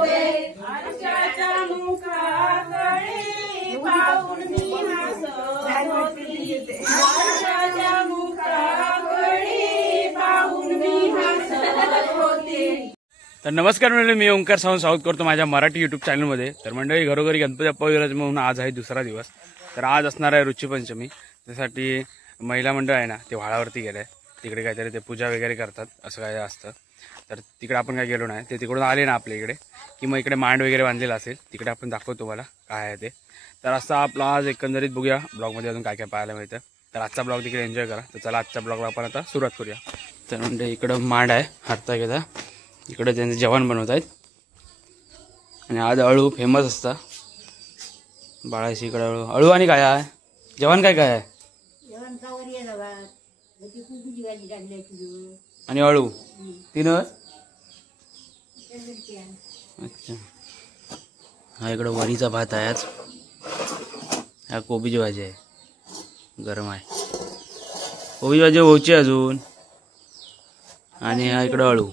तर नमस्कार मंडळी, मी ओंकार सावंत स्वागत करतो माझ्या मराठी यूट्यूब चॅनलमध्ये। तर मंडळी, घरोघरी गणपती बाप्पा विराज म्हणून आज आहे दुसरा दिवस। तर आज असणार आहे रुचीपंचमी। त्यासाठी महिला मंडळ आहे ना, ते व्हाळावरती गेले, तिकडे काहीतरी ते पूजा वगैरे करतात, असं काय असतं। तर तिकडे आपण काय गेलो नाही, ते तिकडून आले ना आपल्या इकडे की मग इकडे मांड वगैरे बांधलेला असेल, तिकडे आपण दाखवतो तुम्हाला काय आहे ते। तर असा आपला आज एकंदरीत बघूया ब्लॉगमध्ये अजून काय काय पाहायला मिळतं। तर आजचा ब्लॉग तिकडे एन्जॉय करा। तर चला आजच्या ब्लॉगला आपण आता सुरुवात करूया। तर म्हणजे इकडं मांड आहे, हातचा घेता इकडे त्यांचे जेवण बनवत आहेत। आणि आज अळू फेमस असता बाळाशी इकडे अळू आणि काय आहे जेवण, काय काय आहे आणि अळू तीनच। अच्छा, हा इकडं वरीचा भात आहे आज, हा कोबीची भाजी आहे, गरम आहे कोबीची भाजी होची अजून, आणि हा इकडं अळू।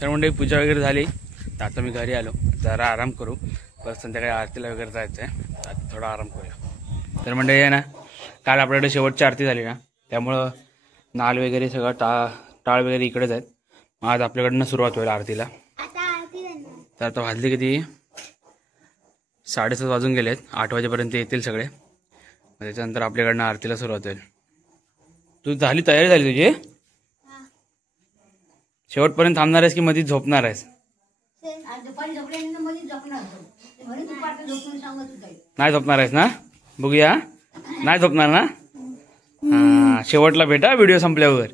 तर म्हणजे पूजा वगैरे झाली, तर आता मी घरी आलो, जरा आराम करू, परत संध्याकाळी आरतीला वगैरे जायचं आहे, आता थोडा आराम करूया। तर म्हणजे आहे ना, काल आपल्याकडे शेवटची आरती झाली ना, त्यामुळं नाल वगैरे सगळं टाळ वगैरे इकडेच आहेत। मग आज आपल्याकडनं सुरुवात होईल आरतीला। तर आता वाजले किती, 7:30 वाजून गेलेत, 8 वाजेपर्यंत येतील सगळे, त्याच्यानंतर आपल्याकडनं आरतीला सुरुवात होईल। तू झाली, तयारी झाली तुझी? शेवटपर्यंत थांबणार आहेस की मध्येच झोपणार आहेस? नाही झोपणार आहेस ना? बघूया, नाही झोपणार ना? हां, शेवटला भेटा व्हिडिओ संपल्यावर।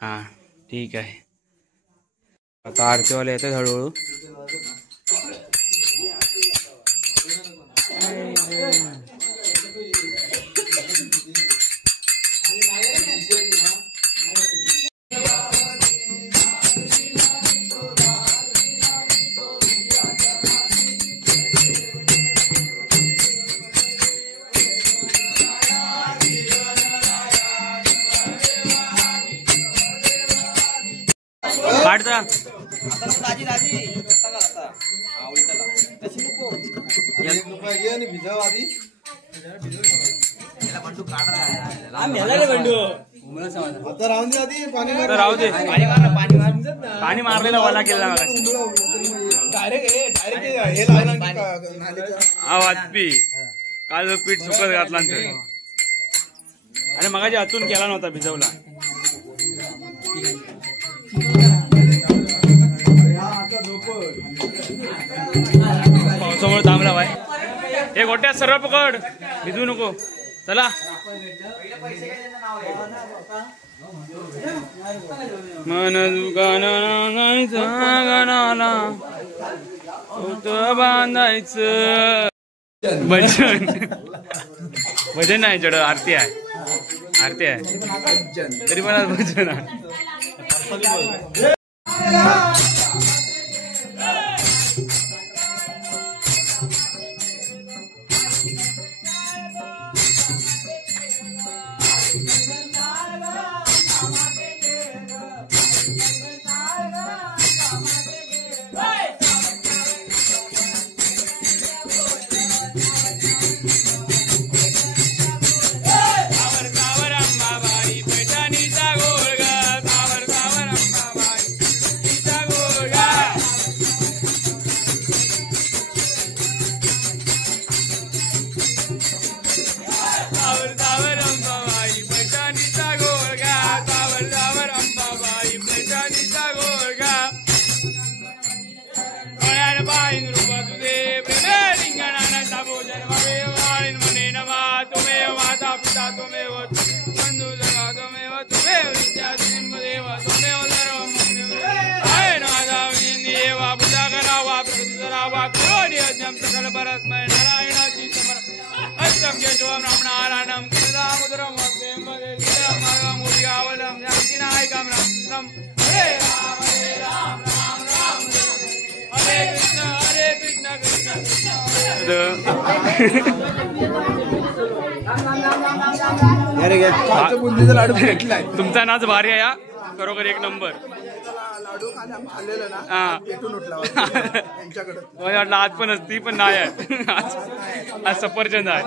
हां ठीक आहे। आता आरतीवाले येतात हळूहळू। काढता राहू दे, पाणी मारलेला वाला केला वाजपी काल पीठ सुकत घातला आणि मगाची आतून केला नव्हता, भिजवला। पावसामुळे थांबला बाय, हे गोट्या सर्व पकड, भिजू नको। चला मन दुकानाला होत बांधायचं भजन, भजन नाही चढ, आरती आहे, आरती आहे तरी मला भजन आहे। नारायणाची समर अष्टम केशवम रमणारायणम कृदामुद्रम मुद्यावलम नायकम राम हरे राम राम राम हरे कृष्ण कृष्ण तुमचा नाच भारी आहे. बरोबर एक नंबर. वाटलं आज पण असती पण नाही आहे. आज सफरचंद आहे.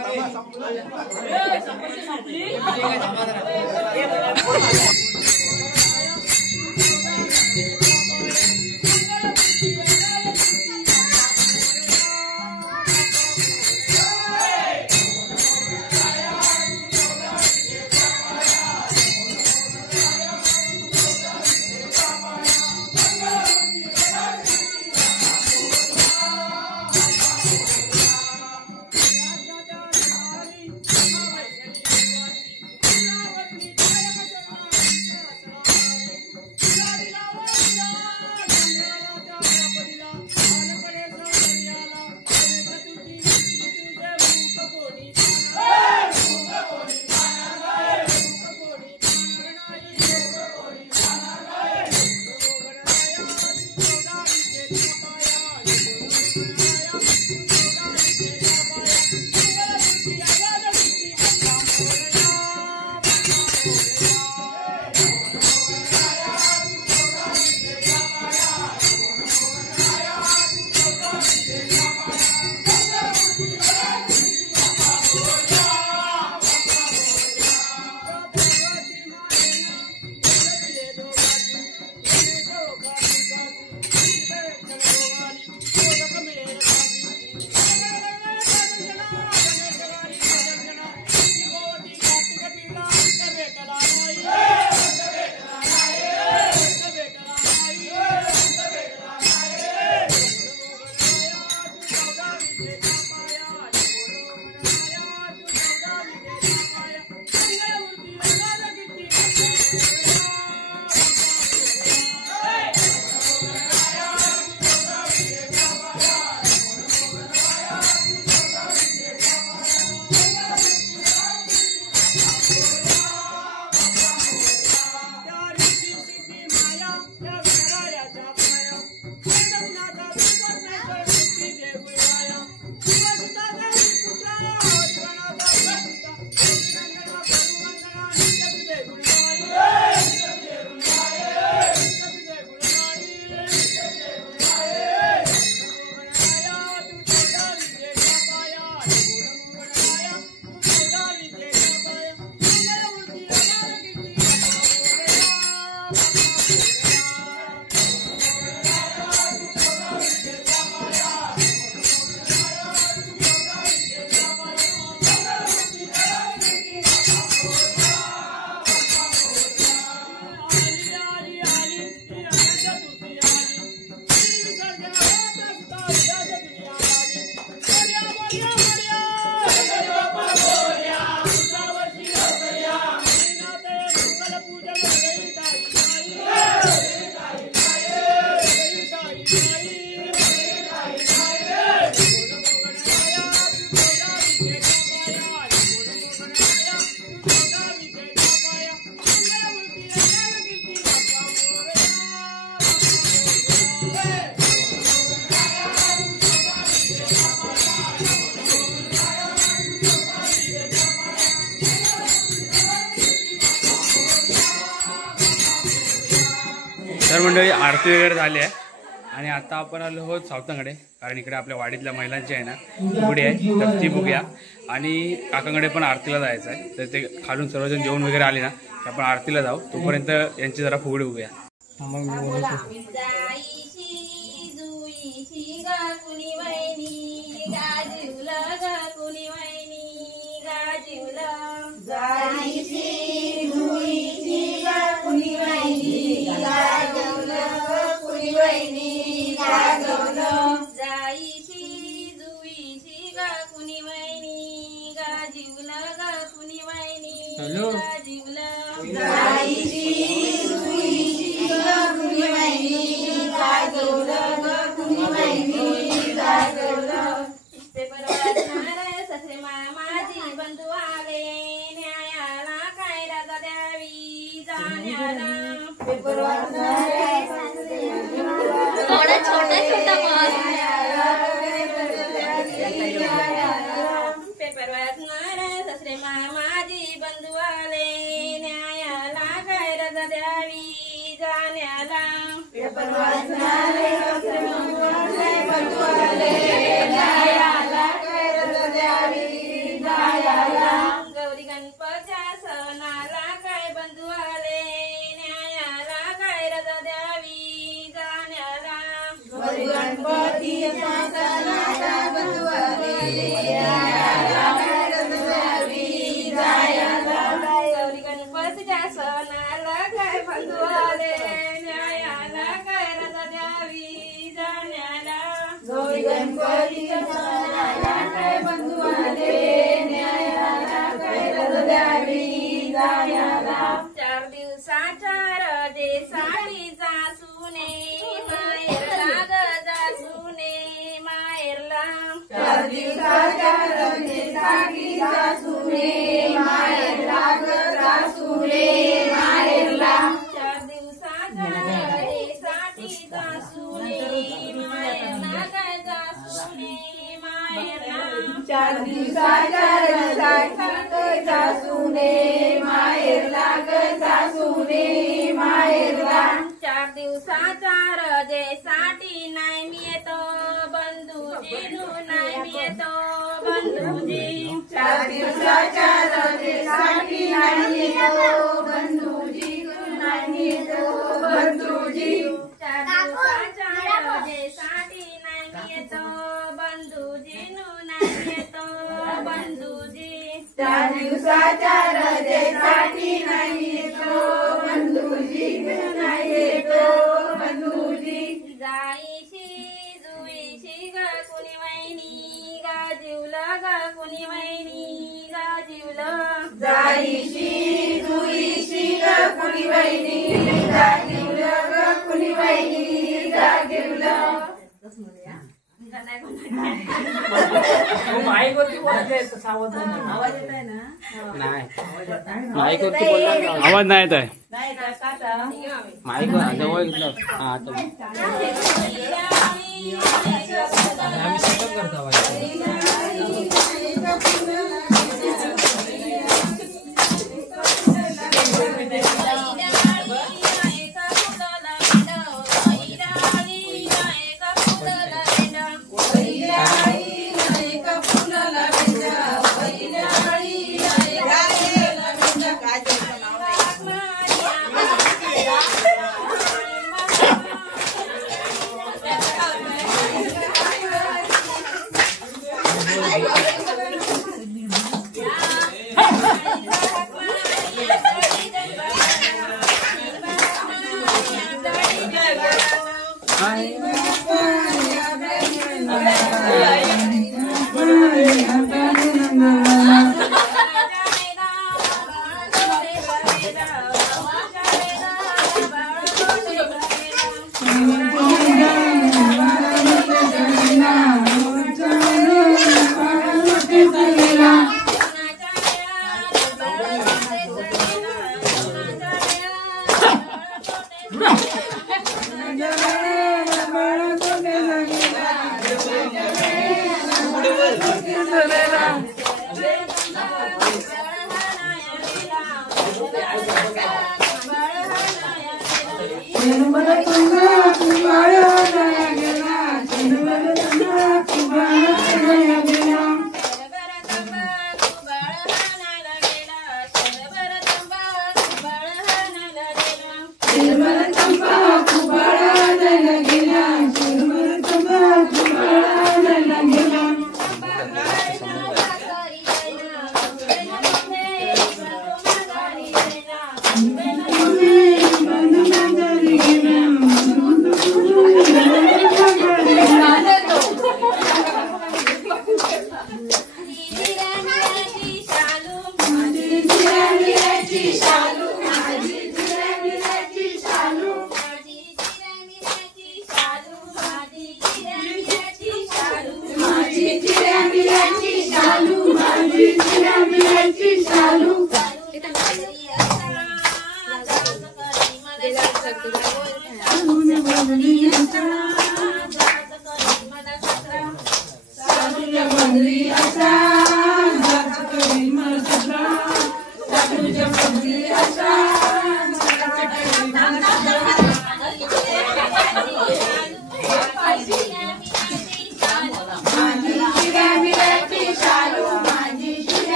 तर मंडळी आरती वगैरे झाली आहे आणि आता आपण आलो आहोत सावतांकडे, कारण इकडे आपल्या वाडीतल्या महिलांची आहे ना फुगडी आहे, तर ती बघूया. आणि काकांकडे पण आरतीला जायचं आहे, तर ते खालून सर्वजण जेवण वगैरे आले ना की आपण आरतीला जाऊ. तोपर्यंत यांची जरा फुगडी बघूया. हॅलो थोड़ा छोटा छोटा बोल। पेपर वाचणाऱ्या सासरे मामाजी बंधू आले न्यायाला काय रजा द्यावी जाण्याला। पेपर वाचणारे सासरे मामाजी बंधू आले न्यायाला काय रजा द्यावी जाण्याला। गौरी गणपतीच्या सणाला काय बंधू आले न्यायाला काय रजा द्यावी जाण्याला। गौरी गणपतीच्या सणाला बंधू आले न्यायाला काय रजा द्यावी जाण्याला। गौरी गणपतीच्या सणाला काय बंधू आले न्यायाला काय रजा द्यावी जाण्याला। गौरी गणपतीच्या सणाला काय बंधू आले न्यायाला काय रजा द्यावी जाण्याला। 4 दिवसाच्या रजेसाठी जासूने माहेरला ग जासूने माहेरला। 4 दिवसाच्या रजेसाठी जासूने माहेरला ग जासूने माहेरला। 4 दिवसाच्या रजेसाठी जासूने माहेरला ग जासूने माहेरला। 4 दिवसाच्या रजेसाठी जासूने माहेरला ग जासूने माहेरला। 4 दिवसाच्या रजेसाठी नाही मी येतो बंधूजी नाही मी येतो बंधूजी। 4 दिवसाच्या रजेसाठी नाही येतो बंधूजी नाही मी येतो बंधूजी। 4 दिवसाच्या रजेसाठी नाही मी येतो बंधूजी नाही मी येतो बंधूजी। 4 दिवसाच्या रजेसाठी नाही येतो बंधूजी नाही येतो बंधूजी। जाईशी जुईशी ग कुणी वहिनी गाजीवलं ग कुणी वहिनी गाजीवलं। जाईशी जुईशी ग कुणी वहिनी गाजीवलं ग कुणी वहिनी गाजीवलं। माईकवरती बोलायचं सावध आवाज येत आहे ना? नाही माईकवरती बोलला आवाज नाही येत आहे। माईक जवळ घेतलं हा आता आम्ही सगळं करतो आवाज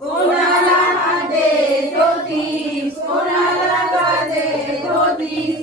कोणाला दे धोती, कोणाला दे धोती.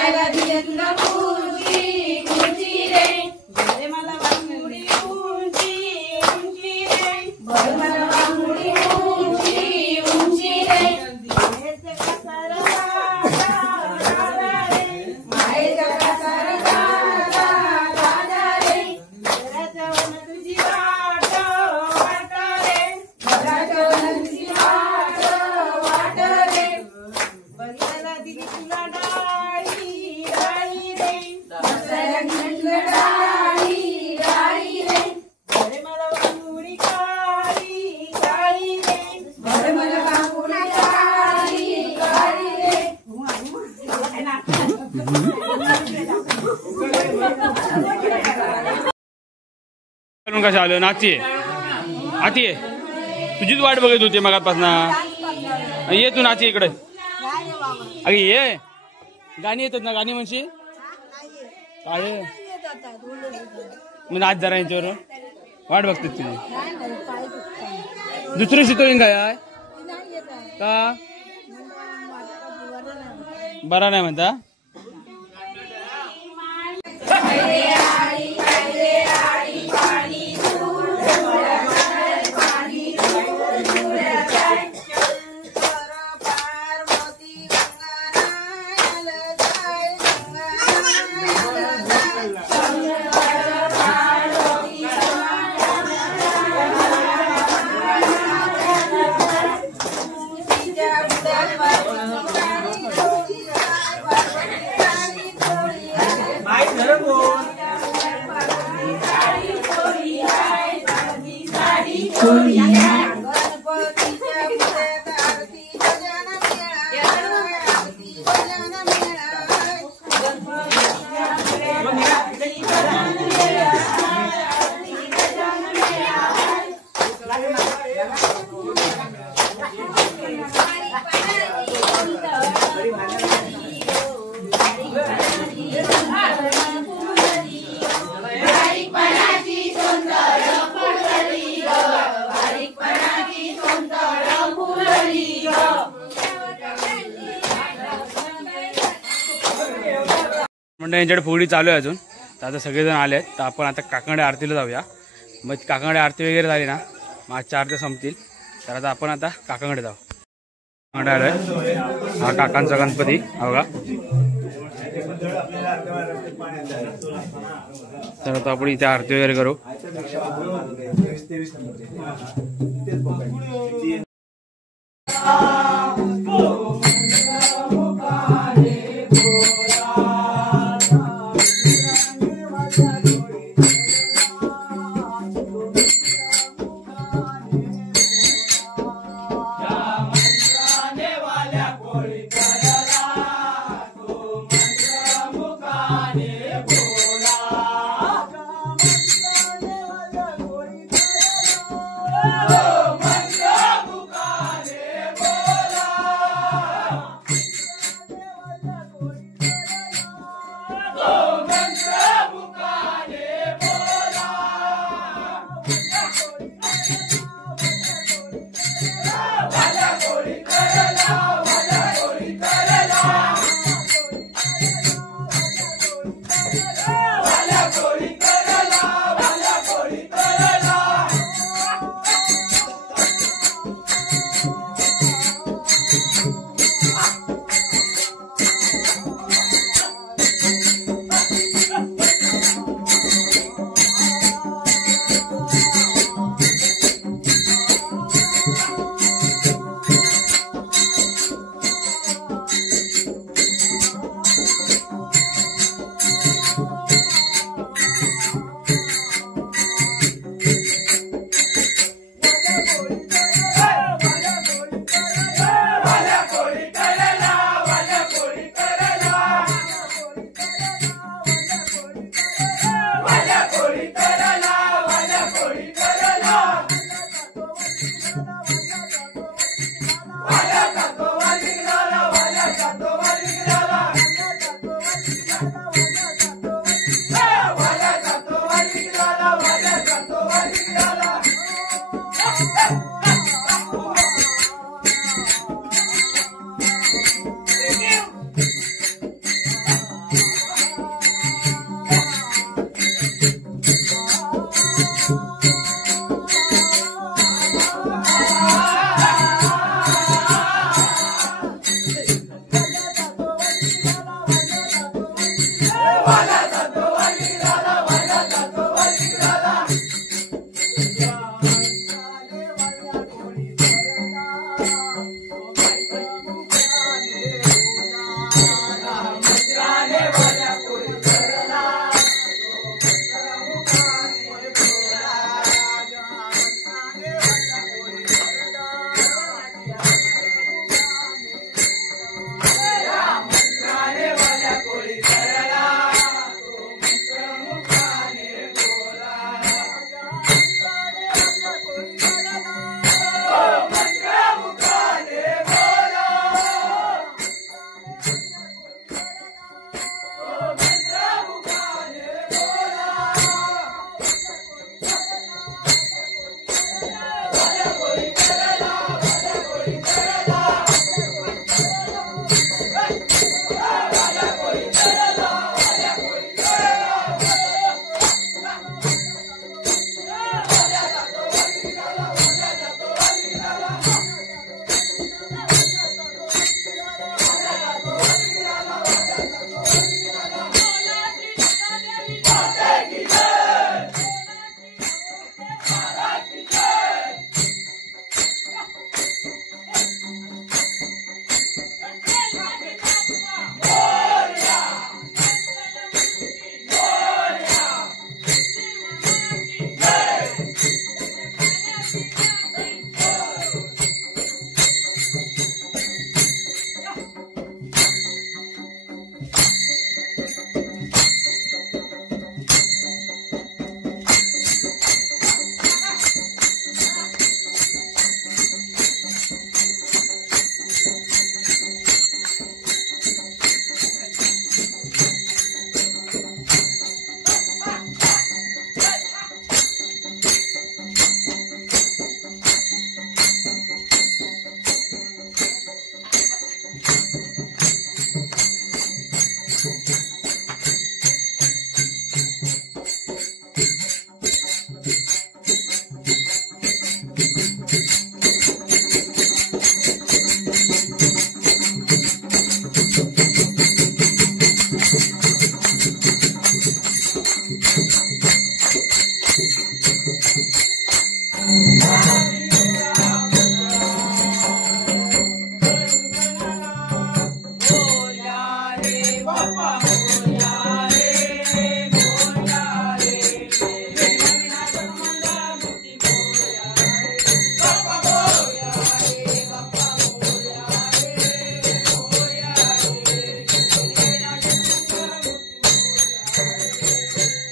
बसायला दिले तुला खुर्ची खुर्ची रे बरे मला बांगडी उंची उंची रे बरे मला बांगडी उंची उंची रे माहेरचे कासार राजा रे माहेरच्या कासार राजा रे घराच्या वन तुझी वाट वाट रे घराच्या वन तुझी वाट वाट रे बघायला दिली तुला डाळी डाळी रे बसायला दिली तुला डाळी डाळी रे बरे मला बांगडी काळी काळी रे बरे मला बांगडी काळी काळी रे कशा आलं नाचतीये आतीये तुझीच वाट बघत होती मगापासून ये तू नाची इकडे अगे ये गाणी येतात ना गाणी म्हणशी काय मग नाच जरा यांच्यावर वाट बघते तुझी दुसरी शिकवून काय का बरा नाही म्हणता म्हणजे यांच्याकडे फुगडी चालू आहे अजून तर आता सगळेजण आले आहेत तर आपण आता काकंडे आरतीला जाऊया मग काकंडे आरती वगैरे झाली ना मग आजच्या आरती संपतील तर आता आपण आता काकांकडे जाऊ काकंडे आलोय हा काकांचा गणपती बघा तर आता आपण इथे आरती वगैरे करू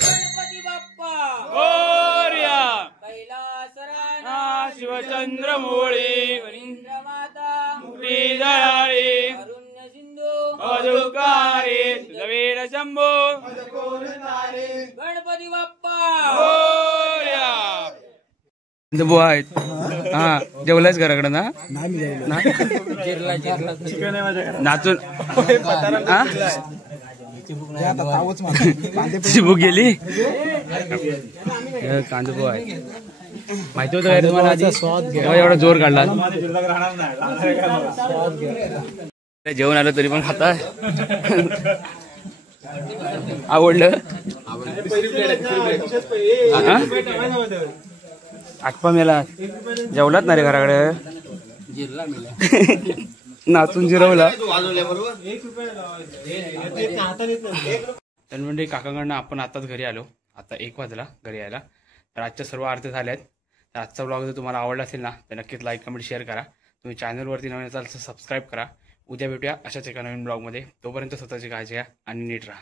गणपती बाप्पा मोरया. कैलासराना शिवचंद्रमौळी इंद्रमाता मुक्ती दयाळी अरुण्य सिंधू अधुकारी सुधवीर शंभो गणपती बाप्पा मोरया. बुवा आहेत. हा जेवलायच घराकडे ना जिरला नाचून हा? तुझी भूक गेली कांदे पोहा आहे माहिती होतं काय तुम्हाला आधी तेव्हा एवढा जोर काढला जेवण आलं तरी पण खाताय आवडलं हा? आठपा मेला जेवलात ना रे घराकडे जिरला मिला नाचून जिरवला तर म्हणजे काकांकडनं आपण आताच घरी आलो. आता 1 वाजला घरी यायला. तर आजच्या सर्व आरती झाल्या आहेत. तर आजचा ब्लॉग जर तुम्हाला आवडला असेल ना तर नक्कीच लाईक कमेंट शेअर करा. तुम्ही चॅनलवरती नवीन असाल तर सबस्क्राईब करा. उद्या भेटूया अशाच एका नवीन ब्लॉगमध्ये. तोपर्यंत स्वतःची काळजी घ्या आणि नीट राहा.